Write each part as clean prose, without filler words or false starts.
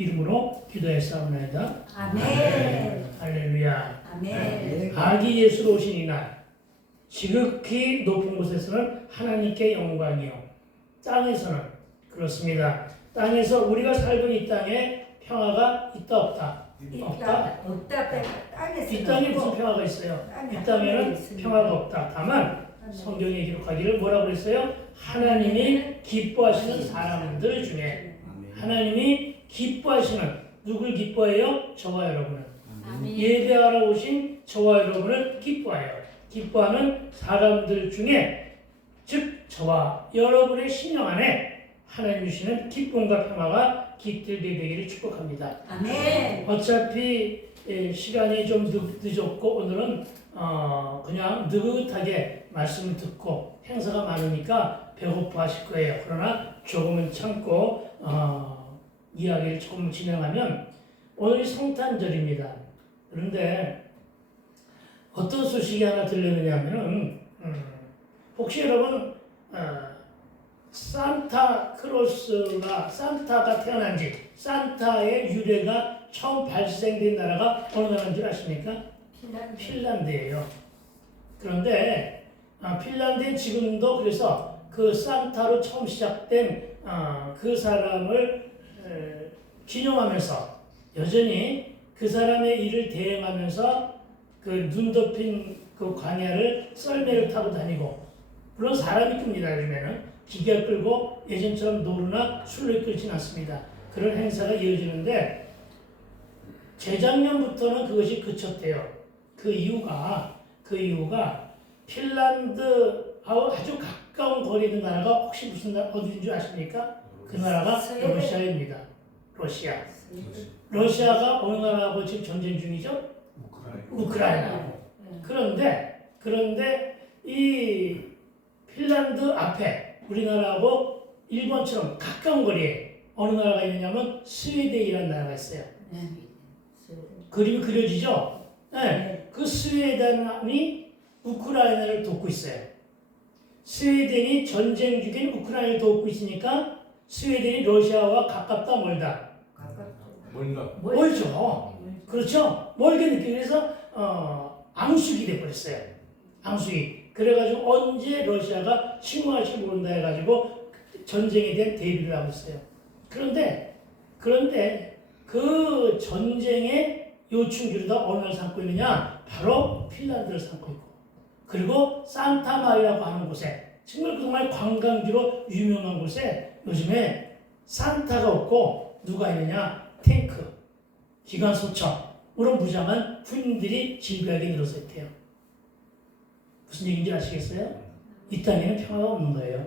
이름으로 기도했사옵나이다. 아멘. 할렐루야. 아멘. 아기 예수로 오신 이날 지극히 높은 곳에서는 하나님께 영광이요, 땅에서는 그렇습니다. 땅에서 우리가 살고 이 땅에 평화가 있다 없다? 없다. 땅에서 이 땅에 무슨 평화가 있어요? 이 땅에는 평화가 없다. 다만 성경에 기록하기를 뭐라고 했어요? 하나님이 기뻐하시는 사람들 중에, 하나님이 기뻐하시는, 누굴 기뻐해요? 저와 여러분을. 예배하러 오신 저와 여러분을 기뻐하는 사람들 중에, 즉 저와 여러분의 심령 안에 하나님 주시는 기쁨과 평화가 깃들게 되기를 축복합니다. 아멘. 어차피 시간이 좀 늦었고 오늘은 그냥 느긋하게 말씀을 듣고 행사가 많으니까 배고파 하실 거예요. 그러나 조금은 참고 이야기를 조금 진행하면, 오늘이 성탄절입니다. 그런데 어떤 소식이 하나 들리느냐 하면은, 혹시 여러분 산타가 태어난 지, 산타의 유래가 처음 발생된 나라가 어느 나라인 줄 아십니까? 핀란드예요. 그런데 핀란드에 지금도 그래서 그 산타로 처음 시작된 그 사람을 기념하면서 여전히 그 사람의 일을 대행하면서 그 눈 덮인 그 광야를 썰매를 타고 다니고, 물론 사람이 끕니다. 요즘에는 기계를 끌고 예전처럼 노루나 술로 끌지는 않습니다. 그런 행사가 이어지는데 재작년부터는 그것이 그쳤대요. 그 이유가 핀란드하고 아주 가까운 거리에 있는 나라가 혹시 무슨 나라, 어디인 줄 아십니까? 그 나라가 러시아입니다. 러시아가 어느 나라하고 지금 전쟁 중이죠? 우크라이나. 그런데 이 핀란드 앞에 우리나라하고 일본처럼 가까운 거리에 어느 나라가 있느냐면 스웨덴이라는 나라가 있어요. 그림이 그려지죠? 네. 그 스웨덴이 우크라이나를 돕고 있어요. 스웨덴이 전쟁 중인 우크라이나를 돕고 있으니까 스웨덴이 러시아와 가깝다 멀다? 멀죠. 그렇죠? 멀게 느끼고, 그래서 앙숙이 돼버렸어요. 앙숙이. 그래가지고 언제 러시아가 침공할지 모른다 해가지고 전쟁에 대한 대비를 하고 있어요. 그런데 그 전쟁의 요충지로다 어느 날 삼고 있느냐? 바로 핀란드를 삼고 있고, 그리고 산타마리아라고 하는 곳에, 정말 관광지로 유명한 곳에 요즘에 산타가 없고 누가 있느냐? 탱크, 기관 소총으로 무장한 군인들이 질비하게 늘어서 있대요. 무슨 얘기인지 아시겠어요? 이 땅에는 평화가 없는 거예요.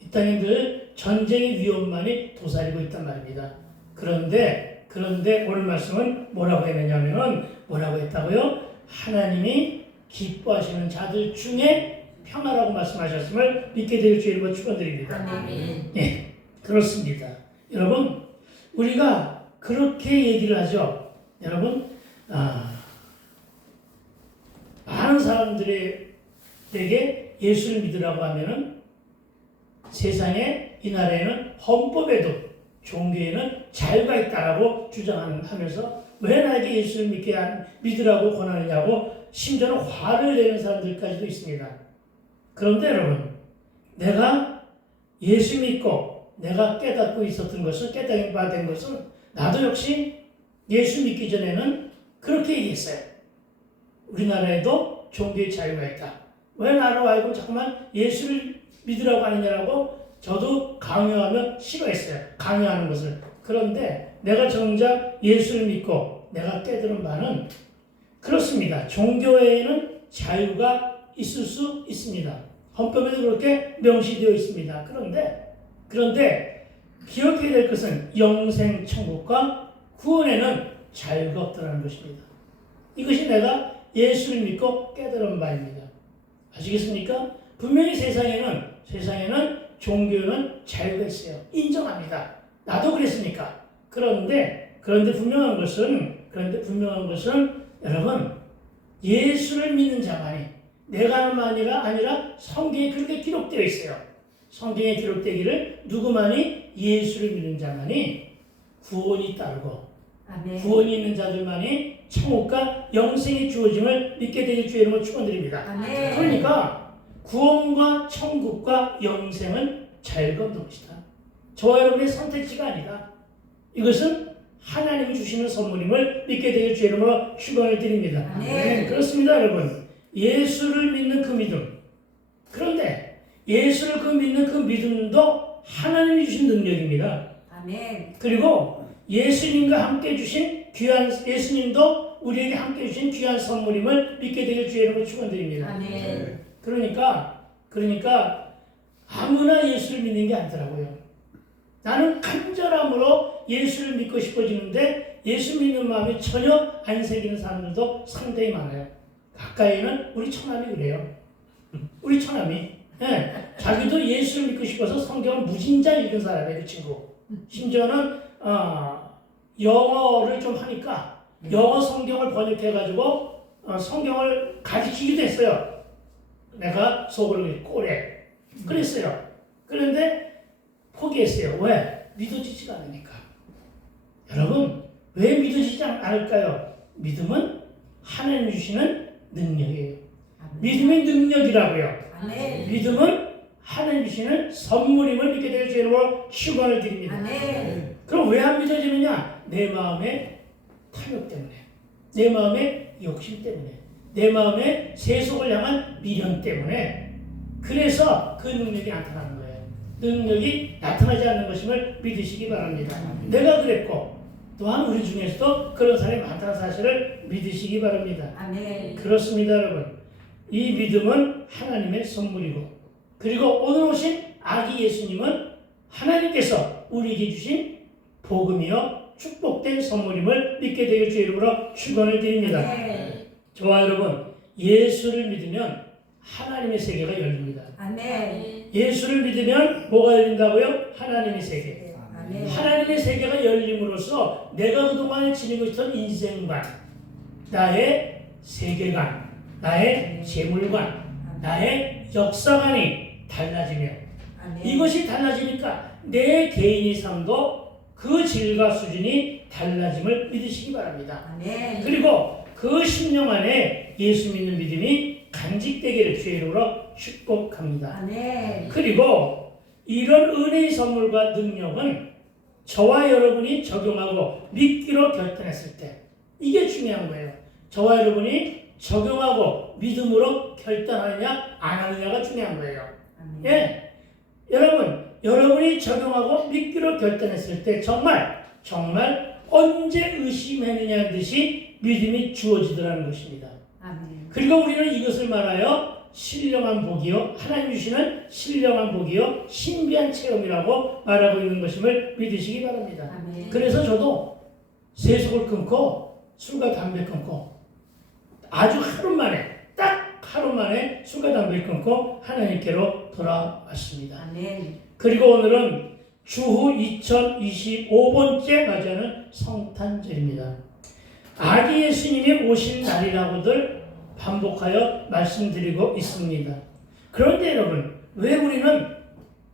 이 땅에 늘 전쟁의 위험만이 도사리고 있단 말입니다. 그런데 오늘 말씀은 뭐라고 했느냐면은, 뭐라고 했다고요? 하나님이 기뻐하시는 자들 중에 평화라고 말씀하셨음을 믿게 될 주의 이름으로 축원드립니다. 예, 그렇습니다. 여러분, 우리가 그렇게 얘기를 하죠. 여러분, 많은 사람들에게 예수를 믿으라고 하면은 세상에, 이 나라에는 헌법에도 종교에는 자유가 있다라고 주장하면서 왜 나에게 예수를 믿으라고 권하느냐고 심지어는 화를 내는 사람들까지도 있습니다. 그런데 여러분, 내가 예수 믿고 내가 깨닫고 있었던 것을, 깨닫게 된 것은, 나도 역시 예수 믿기 전에는 그렇게 얘기했어요. 우리나라에도 종교의 자유가 있다. 왜 나로 알고 자꾸만 예수를 믿으라고 하느냐라고 저도 강요하면 싫어했어요. 강요하는 것을. 그런데 내가 정작 예수를 믿고 내가 깨달은 바는 그렇습니다. 종교에는 자유가 있을 수 있습니다. 헌법에도 그렇게 명시되어 있습니다. 그런데 기억해야 될 것은 영생 천국과 구원에는 자유가 없다는 것입니다. 이것이 내가 예수를 믿고 깨달은 바입니다. 아시겠습니까? 분명히 세상에는 종교는 자유가 있어요. 인정합니다. 나도 그랬으니까. 그런데 분명한 것은 여러분, 예수를 믿는 자만이, 내가 하는 말이 아니라 성경에 그렇게 기록되어 있어요. 성경에 기록되기를 누구만이? 예수를 믿는 자만이 구원이 따르고 아멘. 구원이 있는 자들만이 천국과 영생이 주어짐을 믿게 되길 주의 이름으로 축원드립니다. 아멘. 그러니까 구원과 천국과 영생은 자유가 없는 것이다. 저와 여러분의 선택지가 아니다. 이것은 하나님이 주시는 선물임을 믿게 되길 주의 이름으로 축원을 드립니다. 아멘. 그렇습니다, 여러분. 예수를 믿는 그 믿음. 그런데 예수를 믿는 그 믿음도 하나님이 주신 능력입니다. 아멘. 그리고 예수님과 함께 주신 귀한 예수님도 우리에게 함께 주신 귀한 선물임을 믿게 되길 주의 이름으로 축원드립니다. 아멘. 그러니까 아무나 예수를 믿는 게 아니더라고요. 나는 간절함으로 예수를 믿고 싶어지는데 예수 믿는 마음이 전혀 안 생기는 사람들도 상당히 많아요. 가까이는 우리 처남이 그래요. 우리 처남이 자기도 예수를 믿고 싶어서 성경을 무진장 읽은 사람이에요. 그 친구. 심지어는 영어를 좀 하니까 영어 성경을 번역해가지고 성경을 가르치기도 했어요. 내가 속으로 꼬래 그랬어요. 그런데 포기했어요. 왜? 믿어지지가 않으니까. 여러분 왜 믿어지지 않을까요? 믿음은 하나님 주시는 능력이에요. 믿음이 능력이라고요. 아멘. 믿음은 하나님 주시는 선물임을 믿게 될 주의 이름으로 축원을 드립니다. 아멘. 그럼 왜 안 믿어지느냐? 내 마음의 탐욕 때문에, 내 마음의 욕심 때문에, 내 마음의 세속을 향한 미련 때문에. 그래서 그 능력이 나타나는 거예요. 능력이 나타나지 않는 것임을 믿으시기 바랍니다. 내가 그랬고 또한 우리 중에서도 그런 사람이 많다는 사실을 믿으시기 바랍니다. 아멘. 그렇습니다, 여러분. 이 믿음은 하나님의 선물이고, 그리고 오늘 오신 아기 예수님은 하나님께서 우리에게 주신 복음이요 축복된 선물임을 믿게 되길 주의 이름으로 축원을 드립니다. 아멘. 저와 여러분, 예수를 믿으면 하나님의 세계가 열립니다. 아멘. 예수를 믿으면 뭐가 열린다고요? 하나님의 세계. 아멘. 하나님의 세계가 열림으로써 내가 그동안 지니고 있던 인생관, 나의 세계관, 나의 재물관, 나의 역사관이 달라지며 아멘. 이것이 달라지니까 내 개인의 삶도 그 질과 수준이 달라짐을 믿으시기 바랍니다. 아멘. 그리고 그 심령 안에 예수 믿는 믿음이 간직되기를 주의 이름으로 축복합니다. 아멘. 그리고 이런 은혜의 선물과 능력은 저와 여러분이 적용하고 믿기로 결단했을 때 이게 중요한 거예요. 저와 여러분이 적용하고 믿음으로 결단하느냐 안 하느냐가 중요한 거예요. 아멘. 예, 여러분이 적용하고 믿기로 결단했을 때 정말 언제 의심했느냐는 듯이 믿음이 주어지더라는 것입니다. 아멘. 그리고 우리는 이것을 말하여 신령한 복이요 하나님 주시는 신령한 복이요 신비한 체험이라고 말하고 있는 것임을 믿으시기 바랍니다. 아멘. 그래서 저도 세속을 끊고 술과 담배 끊고 아주 딱 하루 만에 술과 담배를 끊고 하나님께로 돌아왔습니다. 아멘. 그리고 오늘은 주후 2025번째 맞이하는 성탄절입니다. 아기 예수님이 오신 날이라고들 반복하여 말씀드리고 있습니다. 그런데 여러분, 왜 우리는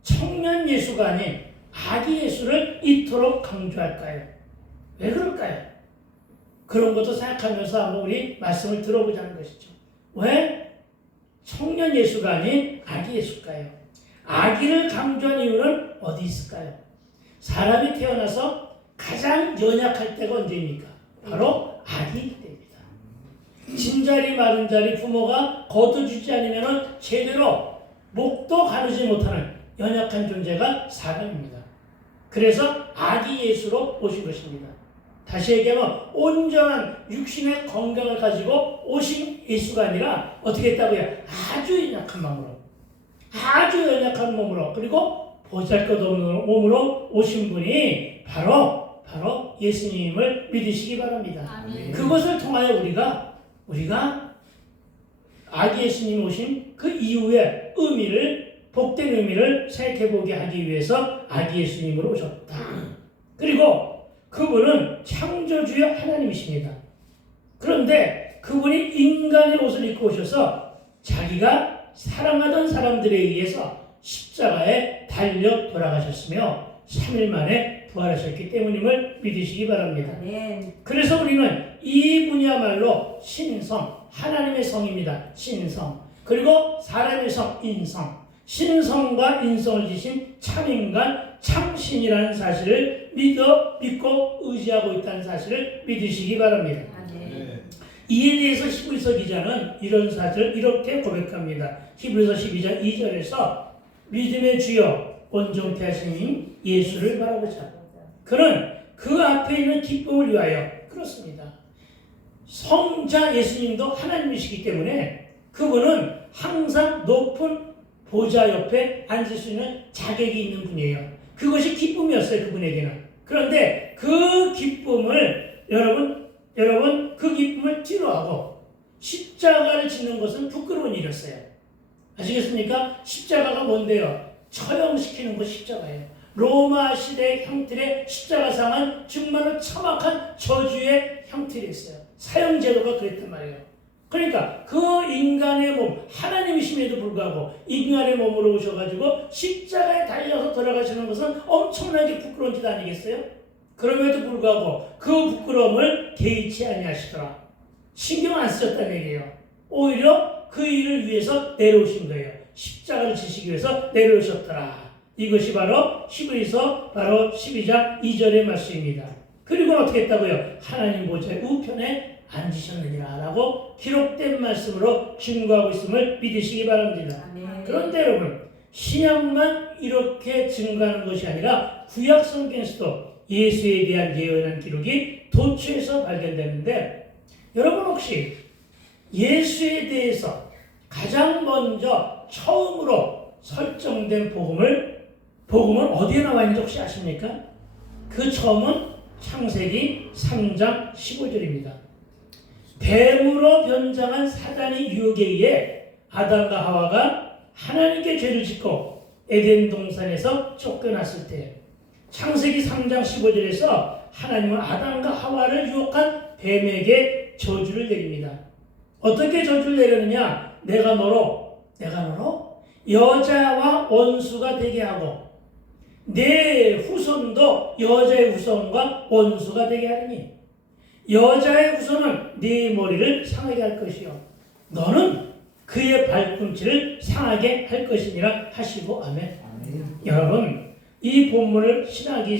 청년 예수가 아닌 아기 예수를 이토록 강조할까요? 왜 그럴까요? 그런 것도 생각하면서 한번 우리 말씀을 들어보자는 것이죠. 왜 청년 예수가 아닌 아기 예수일까요? 아기를 강조한 이유는 어디 있을까요? 사람이 태어나서 가장 연약할 때가 언제입니까? 바로 아기일 때입니다. 진자리 마른 자리 부모가 거둬주지 않으면 제대로 목도 가누지 못하는 연약한 존재가 사람입니다. 그래서 아기 예수로 오신 것입니다. 다시 얘기하면 온전한 육신의 건강을 가지고 오신 예수가 아니라 어떻게 했다고요? 아주 연약한 몸으로 그리고 보잘것없는 몸으로 오신 분이 바로 예수님을 믿으시기 바랍니다. 아멘. 그것을 통하여 우리가 아기 예수님 오신 그 이후의 복된 의미를 생각해보게 하기 위해서 아기 예수님으로 오셨다. 그리고 그분은 창조주의 하나님이십니다. 그런데 그분이 인간의 옷을 입고 오셔서 자기가 사랑하던 사람들에 의해서 십자가에 달려 돌아가셨으며 3일 만에 부활하셨기 때문임을 믿으시기 바랍니다. 아멘. 그래서 우리는 이분이야말로 신성, 하나님의 성입니다. 신성. 그리고 사람의 성, 인성. 신성과 인성을 지신 참인간, 참신이라는 사실을 믿고 의지하고 있다는 사실을 믿으시기 바랍니다. 아멘. 이에 대해서 히브리서 기자는 이런 사실을 이렇게 고백합니다. 히브리서 12장 2절에서 믿음의 주여 온전케 하시는 예수를 바라보자. 그는 그 앞에 있는 기쁨을 위하여, 그렇습니다. 성자 예수님도 하나님이시기 때문에 그분은 항상 높은 보좌 옆에 앉을 수 있는 자격이 있는 분이에요. 그것이 기쁨이었어요, 그분에게는. 그런데 그 기쁨을 여러분 그 기쁨을 뒤로하고 십자가를 짓는 것은 부끄러운 일이었어요. 아시겠습니까? 십자가가 뭔데요? 처형시키는 것이 십자가예요. 로마 시대 형틀의 십자가상은 정말로 첨악한 저주의 형틀이었어요. 사형제도가 그랬단 말이에요. 그러니까 그 인간의 몸, 하나님이심에도 불구하고 인간의 몸으로 오셔가지고 십자가에 달려서 돌아가시는 것은 엄청나게 부끄러운 짓 아니겠어요? 그럼에도 불구하고 그 부끄러움을 개의치 아니하시더라. 신경 안 쓰셨다는 얘기예요. 오히려 그 일을 위해서 내려오신 거예요. 십자가를 지시기 위해서 내려오셨더라. 이것이 바로 히브리서 바로 12장 2절의 말씀입니다. 그리고 어떻게 했다고요? 하나님 보좌의 우편에 앉으셨느니라 라고 기록된 말씀으로 증거하고 있음을 믿으시기 바랍니다. 아멘. 그런데 여러분, 신약만 이렇게 증거하는 것이 아니라 구약 성경에서도 예수에 대한 예언한 기록이 도처에서 발견되는데, 여러분 혹시 예수에 대해서 가장 먼저 처음으로 설정된 복음은 어디에 나와 있는지 혹시 아십니까? 그 처음은 창세기 3장 15절입니다. 뱀으로 변장한 사단의 유혹에 의해 아담과 하와가 하나님께 죄를 짓고 에덴 동산에서 쫓겨났을 때, 창세기 3장 15절에서 하나님은 아담과 하와를 유혹한 뱀에게 저주를 내립니다. 어떻게 저주를 내렸느냐? 내가 너로 여자와 원수가 되게 하고 내 후손도 여자의 후손과 원수가 되게 하리니 여자의 후손은 네 머리를 상하게 할 것이요 너는 그의 발꿈치를 상하게 할 것이니라 하시고 아멘. 여러분, 이 본문을 신학의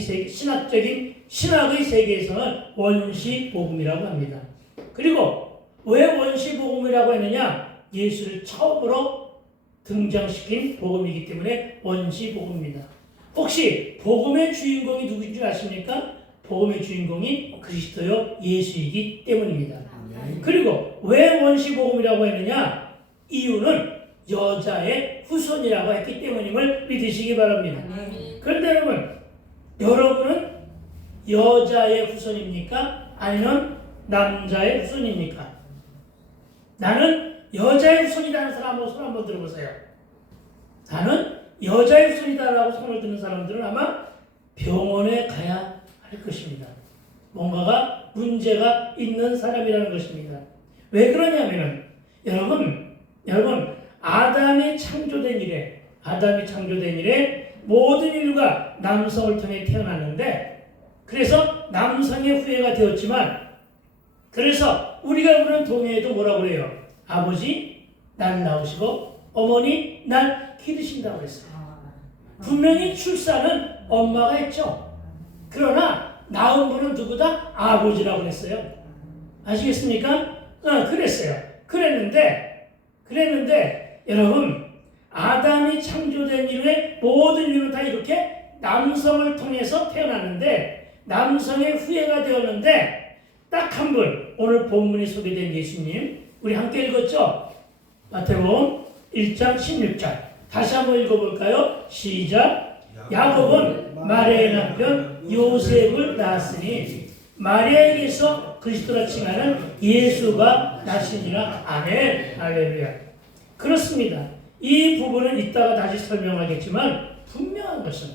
세계에서는 원시복음이라고 합니다. 그리고 왜 원시복음이라고 했느냐? 예수를 처음으로 등장시킨 복음이기 때문에 원시복음입니다. 혹시 복음의 주인공이 누구인 줄 아십니까? 복음의 주인공이 그리스도요 예수이기 때문입니다. 그리고 왜 원시복음이라고 했느냐? 이유는 여자의 후손이라고 했기 때문임을 믿으시기 바랍니다. 그런데 여러분은 여자의 후손입니까? 아니면 남자의 후손입니까? 나는 여자의 후손이라는 사람 손 한번 들어보세요. 나는 여자의 후손이다라고 손을 드는 사람들은 아마 병원에 가야 할 것입니다. 뭔가가 문제가 있는 사람이라는 것입니다. 왜 그러냐면은 여러분 아담이 창조된 이래 모든 인류가 남성을 통해 태어났는데, 그래서 남성의 후예가 되었지만, 그래서 우리가 부르는 동요에도 뭐라고 그래요? 아버지 날 낳으시고 어머니 날 기르신다고 그랬어요. 분명히 출산은 엄마가 했죠. 그러나 낳은 분은 누구다? 아버지라고 그랬어요. 아시겠습니까? 그랬어요. 그랬는데 여러분, 아담이 창조된 이후에 모든 인류는 다 이렇게 남성을 통해서 태어났는데, 남성의 후예가 되었는데, 딱 한 분, 오늘 본문이 소개된 예수님, 우리 함께 읽었죠? 마태복음 1장 16절. 다시 한번 읽어볼까요? 시작. 야곱은 마리아의 남편 요셉을 낳았으니 마리아에게서 그리스도라 칭하는 예수가 나시니라. 아멘. 할렐루야. 그렇습니다. 이 부분은 이따가 다시 설명하겠지만 분명한 것은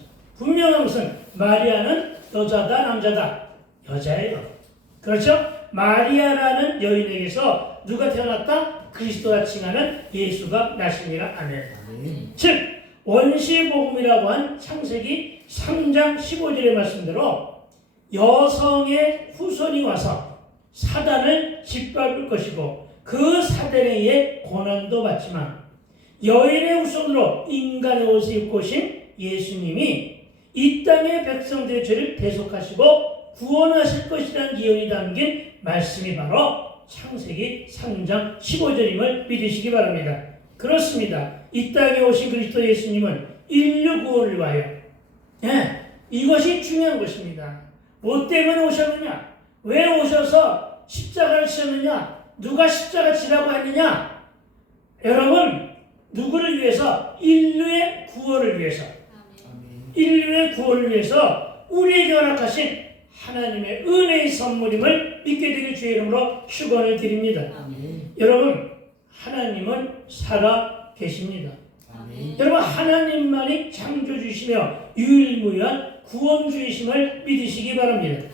마리아는 여자다 남자다? 여자예요. 그렇죠? 마리아라는 여인에게서 누가 태어났다? 그리스도라 칭하는 예수가 나시니라. 아멘. 즉 원시복음이라고 한 창세기 3장 15절의 말씀대로 여성의 후손이 와서 사단을 짓밟을 것이고 그 사단에 의해 고난도 받지만 여인의 후손으로 인간의 옷을 입고 오신 예수님이 이 땅의 백성들의 죄를 대속하시고 구원하실 것이라는 예언이 담긴 말씀이 바로 창세기 3장 15절임을 믿으시기 바랍니다. 그렇습니다. 이 땅에 오신 그리스도 예수님은 인류 구원을 위하여 이것이 중요한 것입니다. 뭐 때문에 오셨느냐? 왜 오셔서 십자가를 지셨느냐? 누가 십자가 지라고 했느냐? 여러분, 누구를 위해서? 인류의 구원을 위해서. 인류의 구원을 위해서 우리에게 허락하신 하나님의 은혜의 선물임을 믿게 되길 주의 이름으로 축원을 드립니다. 여러분, 하나님은 살아 계십니다. 여러분, 하나님만이 창조주이시며 유일무이한 구원주이심을 믿으시기 바랍니다.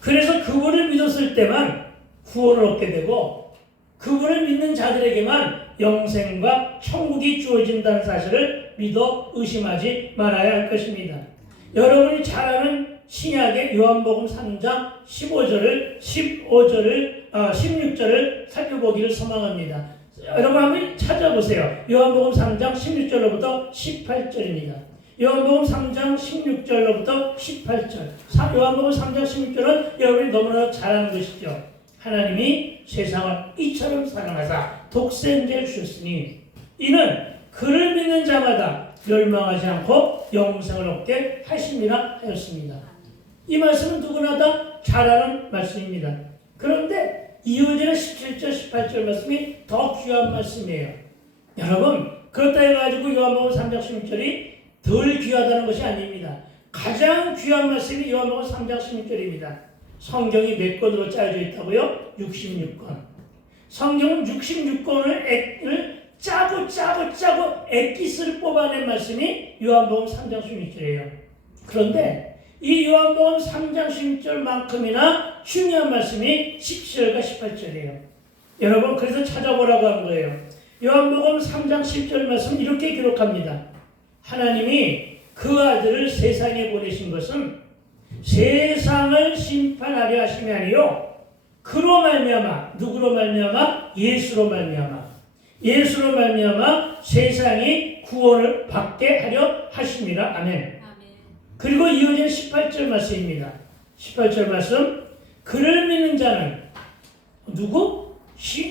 그래서 그분을 믿었을 때만 구원을 얻게 되고 그분을 믿는 자들에게만 영생과 천국이 주어진다는 사실을 믿어 의심하지 말아야 할 것입니다. 여러분이 잘 아는 신약의 요한복음 3장 16절을 살펴보기를 소망합니다. 여러분 한번 찾아보세요. 요한복음 3장 16절로부터 18절입니다. 요한복음 3장 16절로부터 18절. 요한복음 3장 16절은 여러분이 너무나 잘 아는 것이죠. 하나님이 세상을 이처럼 사랑하사 독생자를 주셨으니 이는 그를 믿는 자마다 멸망하지 않고 영생을 얻게 하심이라 하였습니다. 이 말씀은 누구나 다 잘 아는 말씀입니다. 그런데 이어지는 17절, 18절 말씀이 더 귀한 말씀이에요. 여러분, 그렇다 해가지고 요한복음 3장 16절이 덜 귀하다는 것이 아닙니다. 가장 귀한 말씀이 요한복음 3장 16절입니다. 성경이 몇 권으로 짜여져 있다고요? 66권. 성경은 66권을 짜고 엑기스를 뽑아낸 말씀이 요한복음 3장 16절이에요. 그런데 이 요한복음 3장 16절만큼이나 중요한 말씀이 17절과 18절이에요. 여러분, 그래서 찾아보라고 하는 거예요. 요한복음 3장 10절 말씀은 이렇게 기록합니다. 하나님이 그 아들을 세상에 보내신 것은 세상을 심판하려 하심이 아니요 그로 말미암아, 누구로 말미암아? 예수로 말미암아. 예수로 말미암아 세상이 구원을 받게 하려 하심이라. 아멘. 그리고 이어지는 18절 말씀입니다. 18절 말씀, 그를 믿는 자는 누구?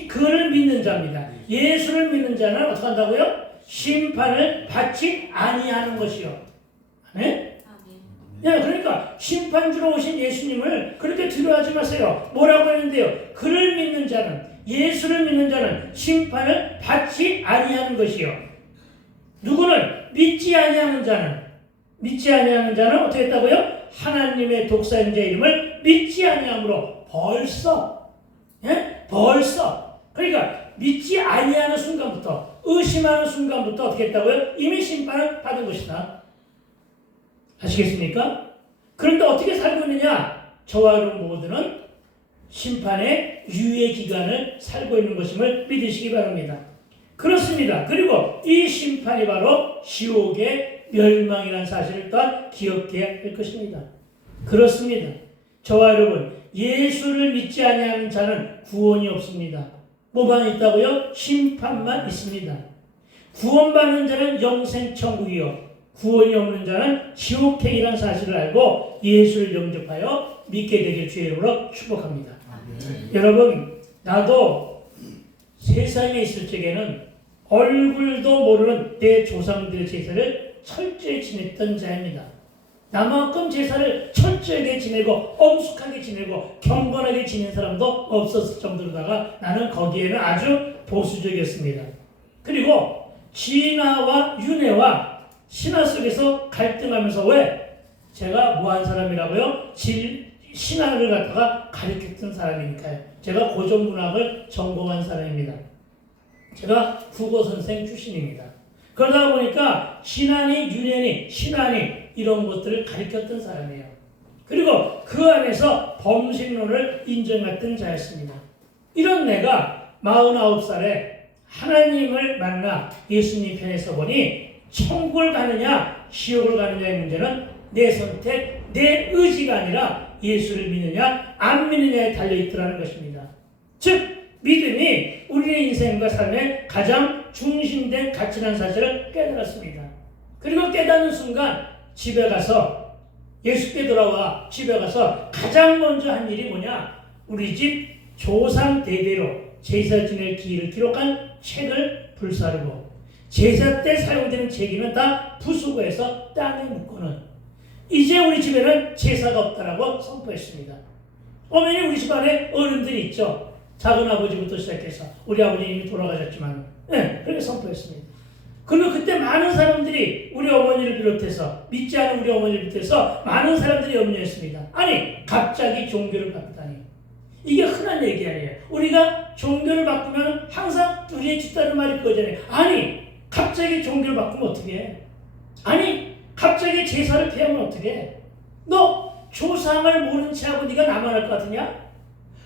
그를 믿는 자입니다. 예수를 믿는 자는 어떻게 한다고요? 심판을 받지 아니하는 것이요. 아멘? 그러니까 심판주로 오신 예수님을 그렇게 두려워하지 마세요. 뭐라고 했는데요? 그를 믿는 자는, 예수를 믿는 자는 심판을 받지 아니하는 것이요. 누구는? 믿지 아니하는 자는 어떻게 했다고요? 하나님의 독생자 이름을 믿지 아니함으로 벌써 그러니까 믿지 아니하는 순간부터, 의심하는 순간부터 어떻게 했다고요? 이미 심판을 받은 것이다. 아시겠습니까? 그런데 어떻게 살고 있느냐? 저와 여러분 모두는 심판의 유예 기간을 살고 있는 것임을 믿으시기 바랍니다. 그렇습니다. 그리고 이 심판이 바로 지옥의 멸망이라는 사실을 또한 기억해야 할 것입니다. 그렇습니다. 저와 여러분, 예수를 믿지 아니하는 자는 구원이 없습니다. 뭐만 있다고요? 심판만 있습니다. 구원받는 자는 영생천국이요, 구원이 없는 자는 지옥행이라는 사실을 알고 예수를 영접하여 믿게 되길 주의 이름으로 축복합니다. 여러분, 나도 세상에 있을 적에는 얼굴도 모르는 내 조상들의 제사를 철저히 지냈던 자입니다. 나만큼 제사를 철저하게 지내고 엄숙하게 지내고 경건하게 지낸 사람도 없었을 정도로다가 나는 거기에는 아주 보수적이었습니다. 그리고 진화와 윤회와 신화 속에서 갈등하면서, 왜? 제가 뭐한 사람이라고요? 신화를 갖다가 가르쳤던 사람이니까요. 제가 고전문학을 전공한 사람입니다. 제가 국어선생 출신입니다. 그러다 보니까 신화니 윤회니 신화니 이런 것들을 가르쳤던 사람이에요. 그리고 그 안에서 범신론을 인정했던 자였습니다. 이런 내가 49살에 하나님을 만나 예수님 편에 서 보니 천국을 가느냐 지옥을 가느냐의 문제는 내 선택, 내 의지가 아니라 예수를 믿느냐 안 믿느냐에 달려있더라는 것입니다. 즉 믿음이 우리의 인생과 삶의 가장 중심된 가치라는 사실을 깨달았습니다. 그리고 깨닫는 순간 집에 가서 예수께 돌아와 집에 가서 가장 먼저 한 일이 뭐냐? 우리 집 조상 대대로 제사 지낼 기일을 기록한 책을 불사르고 제사 때 사용되는 제기는 다 부수고해서 땅에 묻고는 이제 우리 집에는 제사가 없다라고 선포했습니다. 어머니 우리 집안에 어른들이 있죠. 작은아버지부터 시작해서 우리 아버지 이미 돌아가셨지만 그렇게 선포했습니다. 그리고 그때 많은 사람들이 우리 어머니를 비롯해서 믿지 않은 우리 어머니를 비롯해서 많은 사람들이 염려했습니다. 아니 갑자기 종교를 바꾸다니 이게 흔한 얘기 아니에요. 우리가 종교를 바꾸면 항상 우리의 뒷다른 말이 그거잖아요. 아니 갑자기 종교를 바꾸면 어떻게 해? 아니 갑자기 제사를 피하면 어떻게 해? 너 조상을 모른 채하고 네가 나만 할 것 같으냐?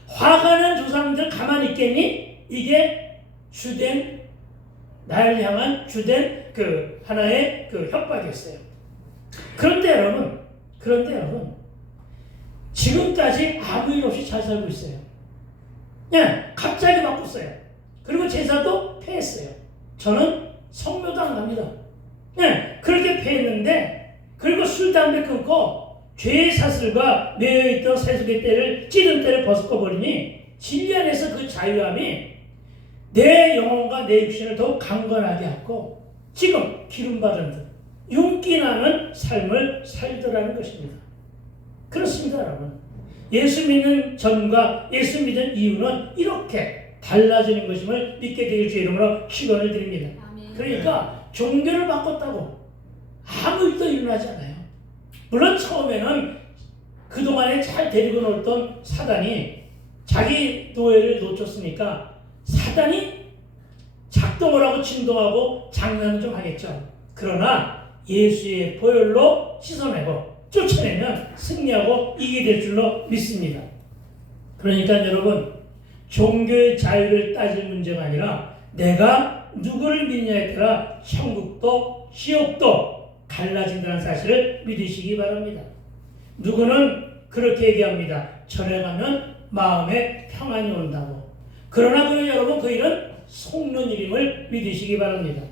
화가 난 조상들 가만히 있겠니? 이게 주된 나를 향한 주된 그 하나의 그 협박이었어요. 그런데 여러분 지금까지 아무 일 없이 잘 살고 있어요. 갑자기 바꿨어요. 그리고 제사도 폐했어요. 저는 성묘도 안 갑니다. 그렇게 폐했는데 그리고 술 담배 끊고 죄의 사슬과 매여있던 세속의 때를 찌른 때를 벗어버리니 진리 안에서 그 자유함이 내 영혼과 내 육신을 더욱 강건하게 하고 지금 기름바른 듯 윤기 나는 삶을 살더라는 것입니다. 그렇습니다 여러분. 예수 믿는 전과 예수 믿는 이유는 이렇게 달라지는 것임을 믿게 되길 주의 이름으로 축원을 드립니다. 그러니까 종교를 바꿨다고 아무 일도 일어나지 않아요. 물론 처음에는 그동안에 잘 데리고 놀던 사단이 자기 노예를 놓쳤으니까 사단이 작동을 하고 진동하고 장난을 좀 하겠죠. 그러나 예수의 보혈로 씻어내고 쫓아내면 승리하고 이기게 될 줄로 믿습니다. 그러니까 여러분 종교의 자유를 따질 문제가 아니라 내가 누구를 믿느냐에 따라 천국도 지옥도 달라진다는 사실을 믿으시기 바랍니다. 누구는 그렇게 얘기합니다. 절에 가면 마음에 평안이 온다고. 그러나 여러분 그 일은 속는 일임을 믿으시기 바랍니다.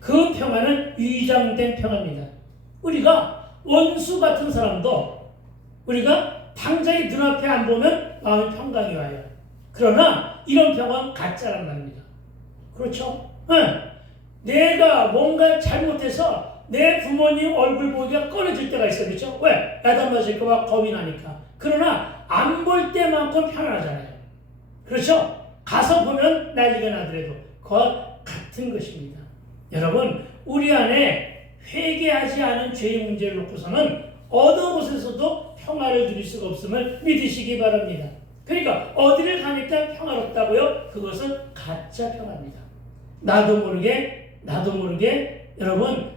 그 평안은 위장된 평안입니다. 우리가 원수 같은 사람도 우리가 당장에 눈앞에 안 보면 마음에 평강이 와요. 그러나 이런 평안은 가짜란 말입니다. 그렇죠? 내가 뭔가 잘못해서 내 부모님 얼굴 보기가 꺼려질 때가 있어요. 그렇죠? 왜? 야단 맞을까 봐 겁이 나니까. 그러나 안 볼 때만큼 편안하잖아요. 그렇죠? 가서 보면 난리가 나더라도 그와 같은 것입니다. 여러분 우리 안에 회개하지 않은 죄의 문제를 놓고서는 어느 곳에서도 평화를 누릴 수가 없음을 믿으시기 바랍니다. 그러니까 어디를 가니까 평화롭다고요? 그것은 가짜 평화입니다. 나도 모르게 여러분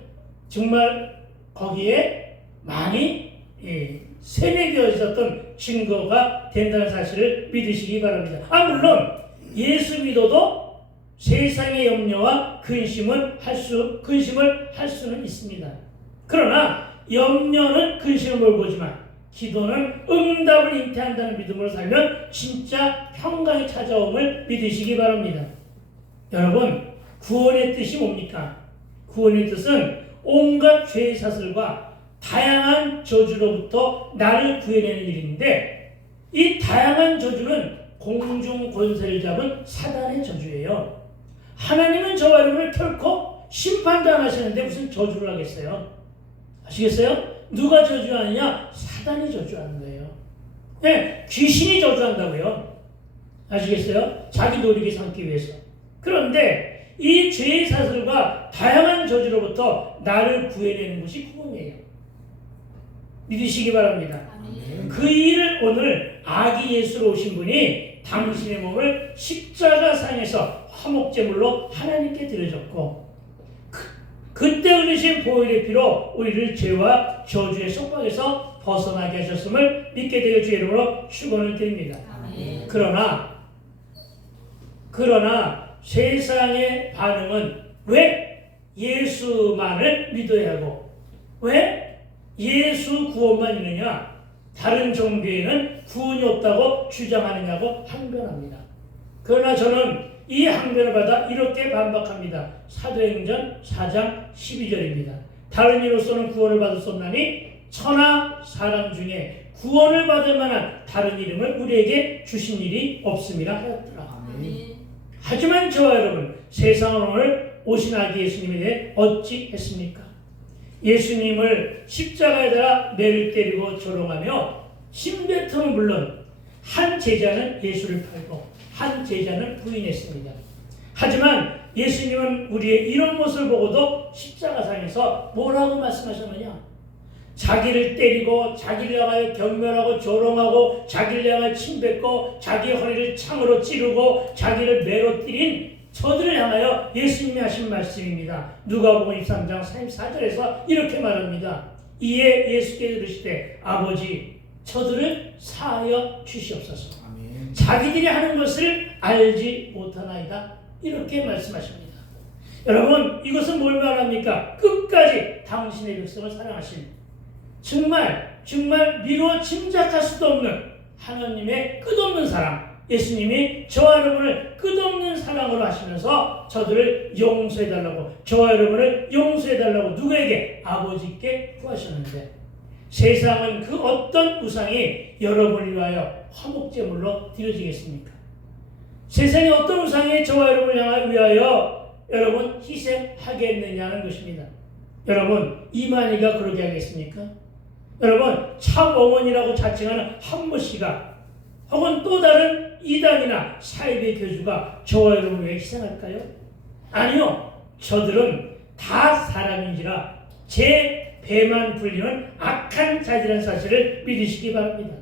정말 거기에 많이 세뇌되어 있었던 증거가 된다는 사실을 믿으시기 바랍니다. 물론 예수 믿어도 세상의 염려와 근심을 할 수는 있습니다. 그러나 염려는 근심을 몰고 오지만 기도는 응답을 잉태한다는 믿음으로 살면 진짜 평강이 찾아옴을 믿으시기 바랍니다. 여러분 구원의 뜻이 뭡니까? 구원의 뜻은 온갖 죄의 사슬과 다양한 저주로부터 나를 구해내는 일인데 이 다양한 저주는 공중 권세를 잡은 사단의 저주예요. 하나님은 저와 여러분을 결코 심판도 안 하시는데 무슨 저주를 하겠어요? 아시겠어요? 누가 저주하느냐? 사단이 저주하는 거예요. 귀신이 저주한다고요. 아시겠어요? 자기 노리게 삼기 위해서. 그런데 이 죄의 사슬과 다양한 저주로부터 나를 구해내는 것이 구원이에요. 믿으시기 바랍니다. 그 일을 오늘 아기 예수로 오신 분이 당신의 몸을 십자가상에서 화목제물로 하나님께 드려줬고 그때 흘리신 보혈의 피로 우리를 죄와 저주의 속박에서 벗어나게 하셨음을 믿게 되길 주의 이름으로 축원을 드립니다. 그러나 세상의 반응은 왜 예수만을 믿어야 하고, 왜? 예수 구원만 있느냐? 다른 종교에는 구원이 없다고 주장하느냐고 항변합니다. 그러나 저는 이 항변을 받아 이렇게 반박합니다. 사도행전 4장 12절입니다. 다른 이로서는 구원을 받을 수 없나니 천하 사람 중에 구원을 받을 만한 다른 이름을 우리에게 주신 일이 없음이라 하였더라. 하지만 저와 여러분, 세상은 오늘 오신 아기 예수님에 대해 어찌 했습니까? 예수님을 십자가에 달아 매를 때리고 조롱하며 침뱉음은 물론 한 제자는 예수를 팔고 한 제자는 부인했습니다. 하지만 예수님은 우리의 이런 모습을 보고도 십자가상에서 뭐라고 말씀하셨느냐? 자기를 때리고 자기를 향하여 경멸하고 조롱하고 자기를 향하여 침뱉고 자기 허리를 창으로 찌르고 자기를 매로 때린 저들을 향하여 예수님이 하신 말씀입니다. 누가복음 23장 34절에서 이렇게 말합니다. 이에 예수께서 이르시되 아버지 저들을 사하여 주시옵소서. 아멘. 자기들이 하는 것을 알지 못하나이다. 이렇게 말씀하십니다. 여러분, 이것은 뭘 말합니까? 끝까지 당신의 백성을 사랑하신, 정말 미루어 짐작할 수도 없는 하나님의 끝없는 사랑, 예수님이 저와 여러분을 끝없는 사랑으로 하시면서 저들을 용서해달라고, 저와 여러분을 용서해달라고 누구에게? 아버지께 구하셨는데, 세상은 그 어떤 우상이 여러분을 위하여 화목제물로 드려지겠습니까? 세상의 어떤 우상이 저와 여러분을 위하여 여러분 희생하겠느냐는 것입니다. 여러분, 이만희가 그러게 하겠습니까? 여러분, 참 어머니라고 자칭하는 한모 씨가 혹은 또 다른 이단이나 사이비 교주가 저와 여러분을 위해 희생할까요? 아니요. 저들은 다 사람인지라 제 배만 불리는 악한 자들이라는 사실을 믿으시기 바랍니다.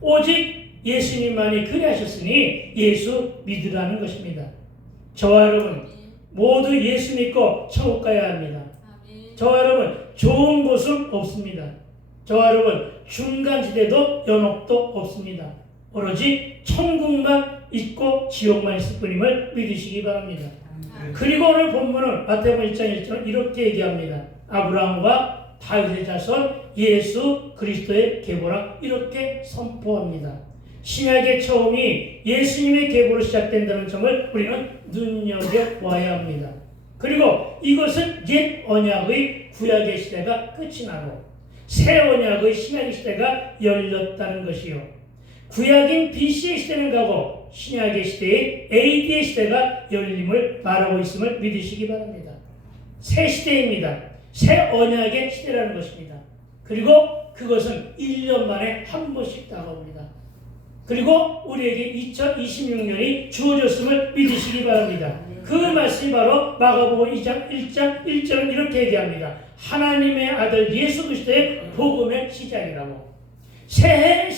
오직 예수님만이 그리하셨으니 예수 믿으라는 것입니다. 저와 여러분 모두 예수 믿고 천국 가야 합니다. 저와 여러분 좋은 곳은 없습니다. 저와 여러분 중간지대도 연옥도 없습니다. 오로지 천국만 있고 지옥만 있을 뿐임을 믿으시기 바랍니다. 그리고 오늘 본문은 마태복음 1장 1절은 이렇게 얘기합니다. 아브라함과 다윗의 자손 예수 그리스도의 계보라 이렇게 선포합니다. 신약의 처음이 예수님의 계보로 시작된다는 점을 우리는 눈여겨봐야 합니다. 그리고 이것은 옛 언약의 구약의 시대가 끝이 나고 새 언약의 신약의 시대가 열렸다는 것이요. 구약인 BC의 시대는 가고 신약의 시대의 AD의 시대가 열림을 말하고 있음을 믿으시기 바랍니다. 새 시대입니다. 새 언약의 시대라는 것입니다. 그리고 그것은 1년 만에 한 번씩 다가옵니다. 그리고 우리에게 2026년이 주어졌음을 믿으시기 바랍니다. 그 말씀이 바로 마가복음 2장 1장 1절은 이렇게 얘기합니다. 하나님의 아들 예수 그리스도의 복음의 시작이라고. 새해의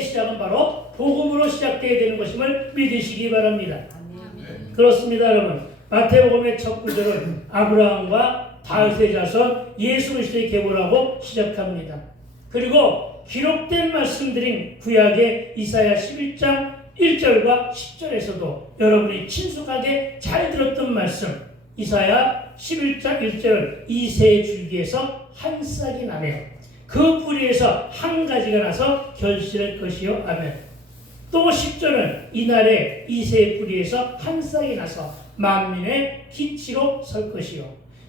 시작은 바로 복음으로 시작되어야 되는 것임을 믿으시기 바랍니다. 그렇습니다, 여러분. 마태복음의 첫 구절은 아브라함과 다윗의 자손 예수 그리스도의 계보라고 시작합니다. 그리고 기록된 말씀들인 구약의 이사야 11장 1절과 10절에서도 여러분이 친숙하게 잘 들었던 말씀, 이사야 11장 1절 이새의 줄기에서 한 싹이 나며 그 뿌리에서 한 가지가 나서 결실할 것이요. 아멘. 또 10절은 이날에 이새의 뿌리에서 한 싹이 나서 만민의 기치로 설 것이요.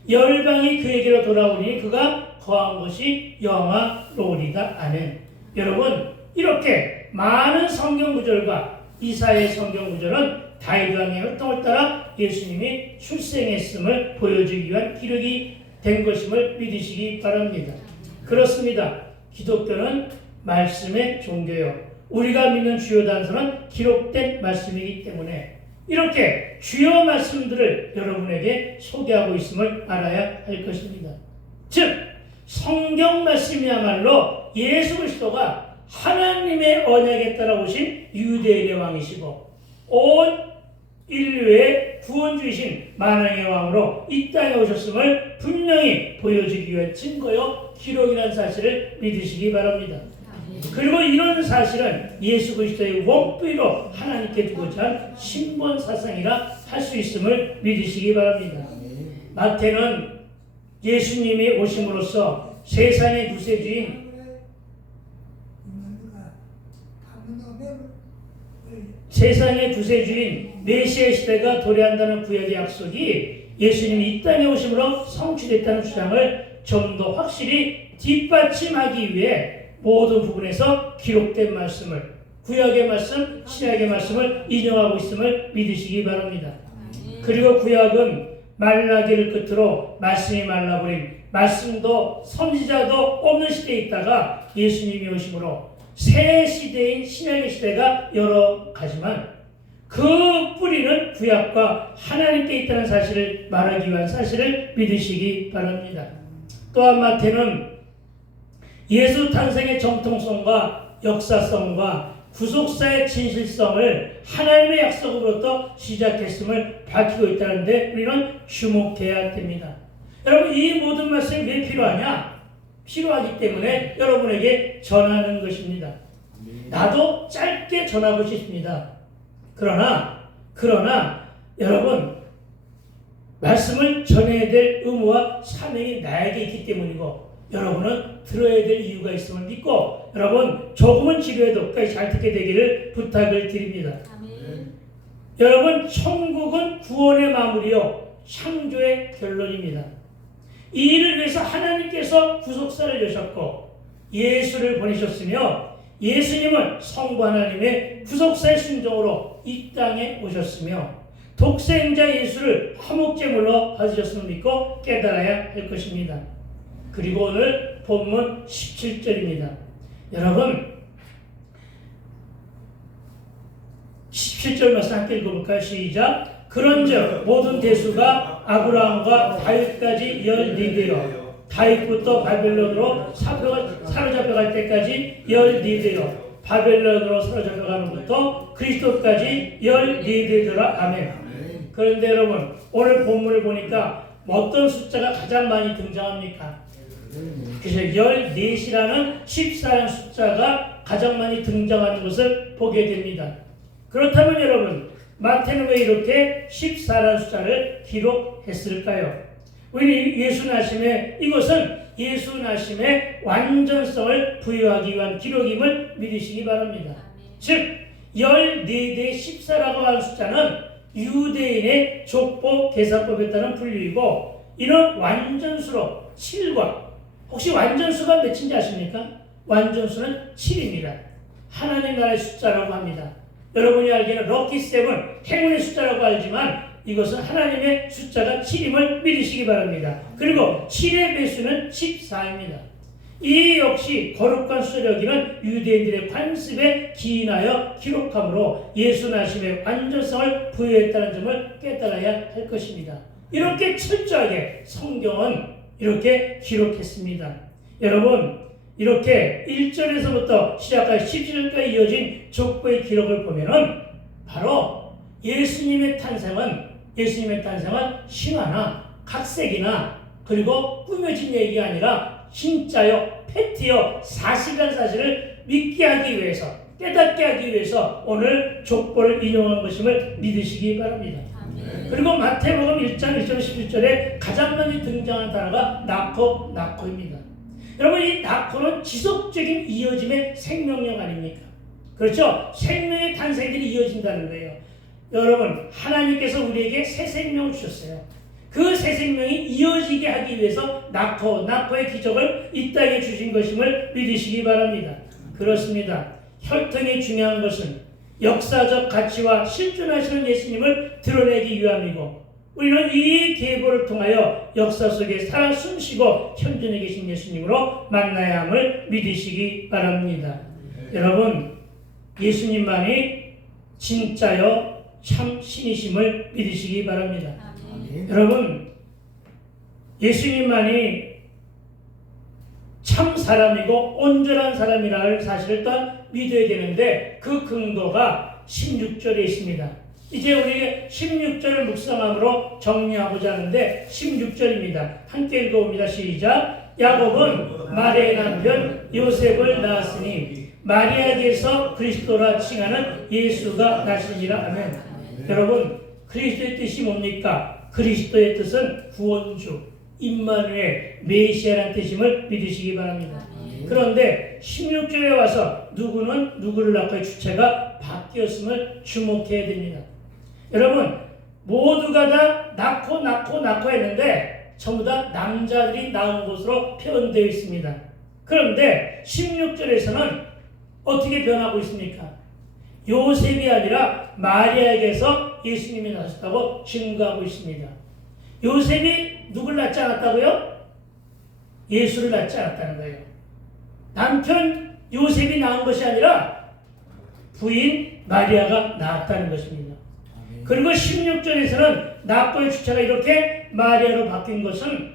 열방이 그에게로 돌아오니 그가 거한 것이 영화로우리다. 아멘. 여러분, 이렇게 많은 성경 구절과 이사야의 성경 구절은 다윗 왕의 혈통을 따라 예수님이 출생했음을 보여주기 위한 기록이 된 것임을 믿으시기 바랍니다. 그렇습니다. 기독교는 말씀의 종교요. 우리가 믿는 주요 단서는 기록된 말씀이기 때문에 이렇게 주요 말씀들을 여러분에게 소개하고 있음을 알아야 할 것입니다. 즉 성경 말씀이야말로 예수 그리스도가 하나님의 언약에 따라 오신 유대인의 왕이시고 온 인류의 구원주이신 만왕의 왕으로 이 땅에 오셨음을 분명히 보여주기 위한 증거요 기록이라는 사실을 믿으시기 바랍니다. 그리고 이런 사실은 예수 그리스도의 원부위로 하나님께 두고자 한 신본 사상이라 할 수 있음을 믿으시기 바랍니다. 마태는 예수님이 오심으로써 세상의 구세주인 세상의 구세주인 메시아 시대가 도래한다는 구약의 약속이 예수님이 이 땅에 오심으로 성취됐다는 주장을 좀 더 확실히 뒷받침하기 위해 모든 부분에서 기록된 말씀을 구약의 말씀, 신약의 말씀을 인용하고 있음을 믿으시기 바랍니다. 그리고 구약은 말라기를 끝으로 말씀이 말라버린 말씀도 선지자도 없는 시대에 있다가 예수님이 오심으로 새 시대인 신약의 시대가 여러 가지만 그 뿌리는 구약과 하나님께 있다는 사실을 말하기 위한 사실을 믿으시기 바랍니다. 또한 마태는 예수 탄생의 정통성과 역사성과 구속사의 진실성을 하나님의 약속으로부터 시작했음을 밝히고 있다는데 우리는 주목해야 됩니다. 여러분, 이 모든 말씀이 왜 필요하냐? 필요하기 때문에 여러분에게 전하는 것입니다. 나도 짧게 전하고 싶습니다. 그러나 여러분, 말씀을 전해야 될 의무와 사명이 나에게 있기 때문이고 여러분은 들어야 될 이유가 있음을 믿고 여러분 조금은 지루해도 끝까지 잘 듣게 되기를 부탁을 드립니다. 아멘. 여러분, 천국은 구원의 마무리요 창조의 결론입니다. 이 일을 위해서 하나님께서 구속사를 여셨고 예수를 보내셨으며 예수님은 성부 하나님의 구속사의 순종으로 이 땅에 오셨으며 독생자 예수를 화목제물로 받으셨음을 믿고 깨달아야 할 것입니다. 그리고 오늘 본문 17절입니다. 여러분, 17절 말씀 함께 읽어볼까요? 시작. 그런즉 모든 대수가 아브라함과 다윗까지 열리되어 다윗부터 바벨론으로 사로잡혀갈 때까지 열리되어 바벨론으로 사로잡혀가는 것부터 그리스도까지 열리되더라. 아멘. 그런데 여러분, 오늘 본문을 보니까 어떤 숫자가 가장 많이 등장합니까? 그래서 14이라는 14라는 숫자가 가장 많이 등장하는 것을 보게 됩니다. 그렇다면 여러분, 마태는 왜 이렇게 14라는 숫자를 기록했을까요? 우리 예수 나심에 이것은 예수 나심의 완전성을 부여하기 위한 기록임을 믿으시기 바랍니다. 즉 14대 14라고 하는 숫자는 유대인의 족보 계산법에 따른 분류이고 이는 완전수로 7과 혹시 완전수가 몇인지 아십니까? 완전수는 7입니다. 하나님 나라의 숫자라고 합니다. 여러분이 알기에는 럭키 세븐, 행운의 숫자라고 알지만 이것은 하나님의 숫자가 7임을 믿으시기 바랍니다. 그리고 7의 배수는 14입니다. 이 역시 거룩한 숫자를 여기는 유대인들의 관습에 기인하여 기록함으로 예수 나심의 완전성을 부여했다는 점을 깨달아야 할 것입니다. 이렇게 철저하게 성경은 이렇게 기록했습니다. 여러분, 이렇게 1절에서부터 시작까지 17절까지 이어진 족보의 기록을 보면은 바로 예수님의 탄생은 신화나 각색이나 그리고 꾸며진 얘기가 아니라 진짜요, 팩트요, 사실이라는 사실을 믿게 하기 위해서, 깨닫게 하기 위해서 오늘 족보를 인용한 것임을 믿으시기 바랍니다. 그리고 마태복음 1장 1절 11절에 가장 많이 등장하는 단어가 나코입니다. 여러분, 이 나코는 지속적인 이어짐의 생명력 아닙니까? 그렇죠? 생명의 탄생들이 이어진다는 거예요. 여러분, 하나님께서 우리에게 새 생명을 주셨어요. 그 새 생명이 이어지게 하기 위해서 나코의 기적을 이 땅에 주신 것임을 믿으시기 바랍니다. 그렇습니다. 혈통이 중요한 것은 역사적 가치와 실존하시는 예수님을 드러내기 위함이고 우리는 이 계보를 통하여 역사 속에 살아 숨쉬고 현존에 계신 예수님으로 만나야 함을 믿으시기 바랍니다. 여러분, 예수님만이 진짜요 참 신이심을 믿으시기 바랍니다. 여러분, 예수님만이 참 사람이고 온전한 사람이라는 사실을 또한 믿어야 되는데 그 근거가 16절에 있습니다. 이제 우리 16절을 묵상함으로 정리하고자 하는데 16절입니다. 함께 읽어봅니다. 시작. 야곱은 마리아의 남편 요셉을 낳았으니 마리아에게서 그리스도라 칭하는 예수가 나시니라. 아멘. 여러분, 그리스도의 뜻이 뭡니까? 그리스도의 뜻은 구원주, 임마누엘, 메시아라는 뜻임을 믿으시기 바랍니다. 그런데 16절에 와서 누구는 누구를 낳고의 주체가 바뀌었음을 주목해야 됩니다. 여러분, 모두가 다 낳고 했는데 전부 다 남자들이 낳은 것으로 표현되어 있습니다. 그런데 16절에서는 어떻게 변하고 있습니까? 요셉이 아니라 마리아에게서 예수님이 나셨다고 증거하고 있습니다. 요셉이 누굴 낳지 않았다고요? 예수를 낳지 않았다는 거예요. 남편 요셉이 낳은 것이 아니라 부인 마리아가 낳았다는 것입니다. 그리고 16절에서는 납보의 주체가 이렇게 마리아로 바뀐 것은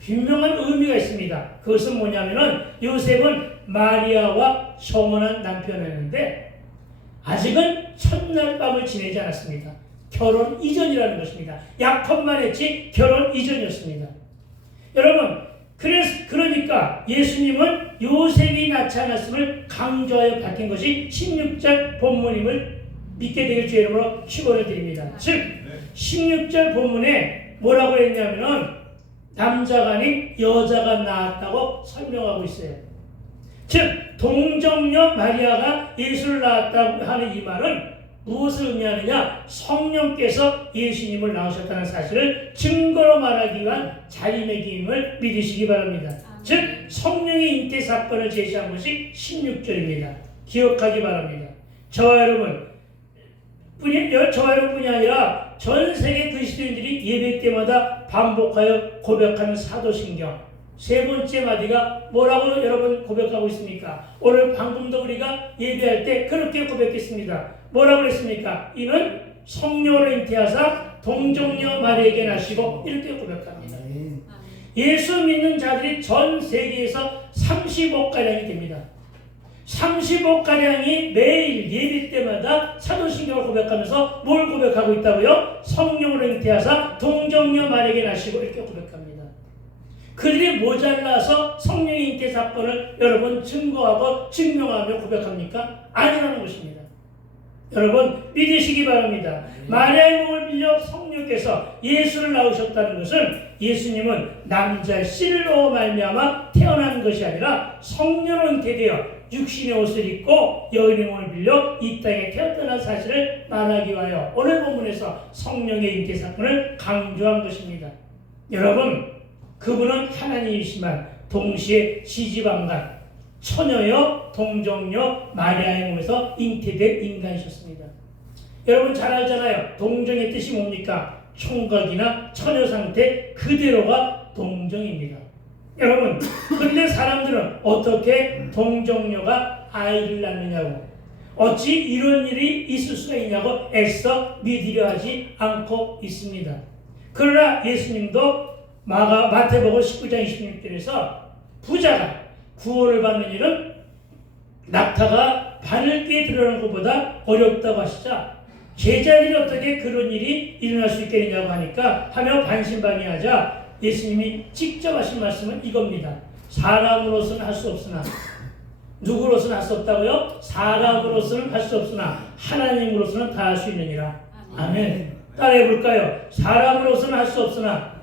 분명한 의미가 있습니다. 그것은 뭐냐면은 요셉은 마리아와 성혼한 남편이었는데 아직은 첫날 밤을 지내지 않았습니다. 결혼 이전이라는 것입니다. 약혼만 했지 결혼 이전이었습니다. 여러분, 그러니까 예수님은 요셉이 낳지 않았음을 강조하여 밝힌 것이 16절 본문임을 믿게 되길 주의 이름으로 축원을 드립니다. 즉 16절 본문에 뭐라고 했냐면은 남자가 아닌 여자가 낳았다고 설명하고 있어요. 즉 동정녀 마리아가 예수를 낳았다고 하는 이 말은 무엇을 의미하느냐? 성령께서 예수님을 낳으셨다는 사실을 증거로 말하기 위한 자리매김을 믿으시기 바랍니다. 즉 성령의 잉태 사건을 제시한 것이 16절입니다. 기억하기 바랍니다. 저와 여러분뿐이 아니라 전 세계 그리스도인들이 예배 때마다 반복하여 고백하는 사도신경 세 번째 마디가 뭐라고 여러분 고백하고 있습니까? 오늘 방금도 우리가 예배할 때 그렇게 고백했습니다. 뭐라고 그랬습니까? 이는 성령으로 잉태하사 동정녀 마리아에게 나시고 이렇게 고백합니다. 예수 믿는 자들이 전 세계에서 35가량이 됩니다. 35가량이 매일 예배 때마다 사도신경을 고백하면서 뭘 고백하고 있다고요? 성령으로 잉태하사 동정녀 마리아에게 나시고 이렇게 고백합니다. 그들이 모자라서 성령의 잉태 사건을 여러분 증거하고 증명하며 고백합니까? 아니라는 것입니다. 여러분 믿으시기 바랍니다. 마리아의 몸을 빌려 성령께서 예수를 낳으셨다는 것은 예수님은 남자 씨로 말미암아 태어난 것이 아니라 성령으로 잉태되어 육신의 옷을 입고 여인의 몸을 빌려 이 땅에 태어났다는 사실을 말하기 위하여 오늘 본문에서 성령의 잉태 사건을 강조한 것입니다. 여러분, 그분은 하나님이시지만 동시에 시지방간 처녀여 동정녀 마리아의 몸에서 잉태된 인간이셨습니다. 여러분 잘 알잖아요. 동정의 뜻이 뭡니까? 총각이나 처녀 상태 그대로가 동정입니다. 여러분, 근데 사람들은 어떻게 동정녀가 아이를 낳느냐고, 어찌 이런 일이 있을 수가 있냐고 애써 믿으려 하지 않고 있습니다. 그러나 예수님도 마태복음 19장 26절에서 부자가 구원을 받는 일은 낙타가 바늘귀에 들어가는 것보다 어렵다고 하시자 제자들이 어떻게 그런 일이 일어날 수 있겠느냐고 하며 반신반의하자 예수님이 직접 하신 말씀은 이겁니다. 사람으로서는 할 수 없으나, 누구로서는 할 수 없다고요? 사람으로서는 할 수 없으나 하나님으로서는 다 할 수 있느니라. 아멘. 따라해 볼까요? 사람으로서는 할 수 없으나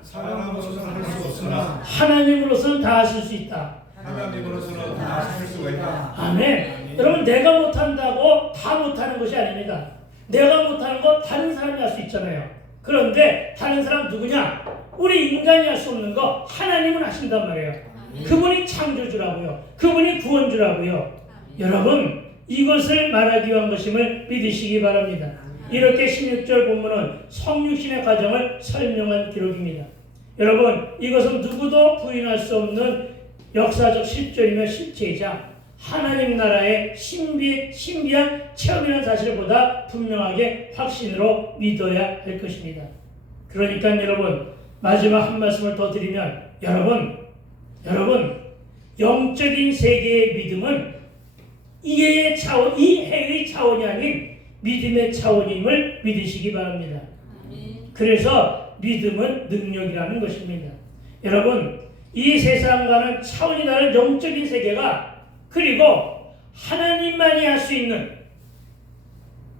하나님으로서는 다 하실 수 있다. 하나님으로서는 다 하실 수가 있다. 아멘. 여러분, 내가 못한다고 다 못하는 것이 아닙니다. 내가 못하는 거 다른 사람이 할 수 있잖아요. 그런데 다른 사람 누구냐? 우리 인간이 할 수 없는 거 하나님은 하신단 말이에요. 그분이 창조주라고요. 그분이 구원주라고요. 여러분, 이것을 말하기 위한 것임을 믿으시기 바랍니다. 이렇게 16절 본문은 성육신의 과정을 설명한 기록입니다. 여러분, 이것은 누구도 부인할 수 없는 역사적 실존이며 실체이자 하나님 나라의 신비한 체험이라는 사실보다 분명하게 확신으로 믿어야 할 것입니다. 그러니까 여러분, 마지막 한 말씀을 더 드리면 여러분 영적인 세계의 믿음은 이 해의 차원이 아닌 믿음의 차원임을 믿으시기 바랍니다. 그래서 믿음은 능력이라는 것입니다. 여러분, 이 세상과는 차원이 다른 영적인 세계가, 그리고 하나님만이 할 수 있는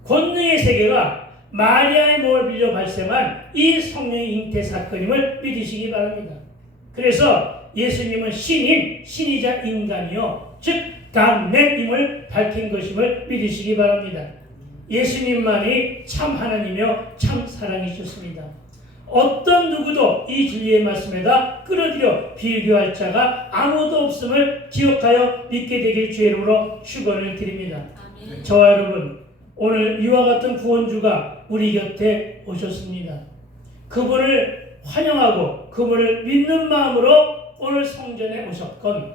권능의 세계가 마리아의 몸을 빌려 발생한 이 성령의 잉태 사건임을 믿으시기 바랍니다. 그래서 예수님은 신이자 인간이요 즉 담내임을 밝힌 것임을 믿으시기 바랍니다. 예수님만이 참 하나님이며 참 사랑이셨습니다. 어떤 누구도 이 진리의 말씀에다 끌어들여 비교할 자가 아무도 없음을 기억하여 믿게 되길 주의 이름으로 축원을 드립니다. 아멘. 저와 여러분, 오늘 이와 같은 구원주가 우리 곁에 오셨습니다. 그분을 환영하고 그분을 믿는 마음으로 오늘 성전에 오셨건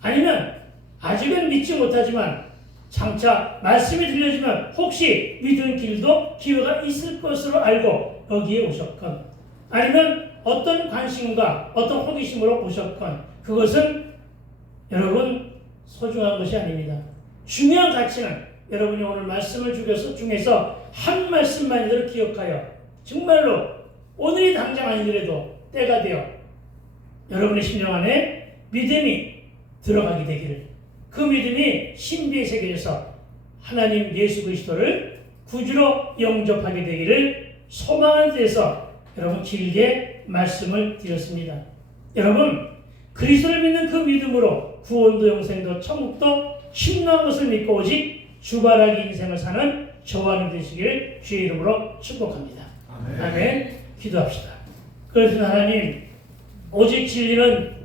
아니면 아직은 믿지 못하지만 장차 말씀이 들려지면 혹시 믿은 길도 기회가 있을 것으로 알고 여기에 오셨건 아니면 어떤 관심과 어떤 호기심으로 오셨건 그것은 여러분 소중한 것이 아닙니다. 중요한 가치는 여러분이 오늘 말씀을 중에서 한 말씀만이라도 기억하여 정말로 오늘이 당장 아니더라도 때가 되어 여러분의 심령 안에 믿음이 들어가게 되기를 그 믿음이 신비에 새겨져서 하나님 예수 그리스도를 구주로 영접하게 되기를 소망하는 데서 여러분 길게 말씀을 드렸습니다. 여러분 그리스도를 믿는 그 믿음으로 구원도 영생도 천국도 신나는 것을 믿고 오직 주바라기 인생을 사는 저와 되시기를 주의 이름으로 축복합니다. 아멘. 기도합시다. 그래서 하나님 오직 진리는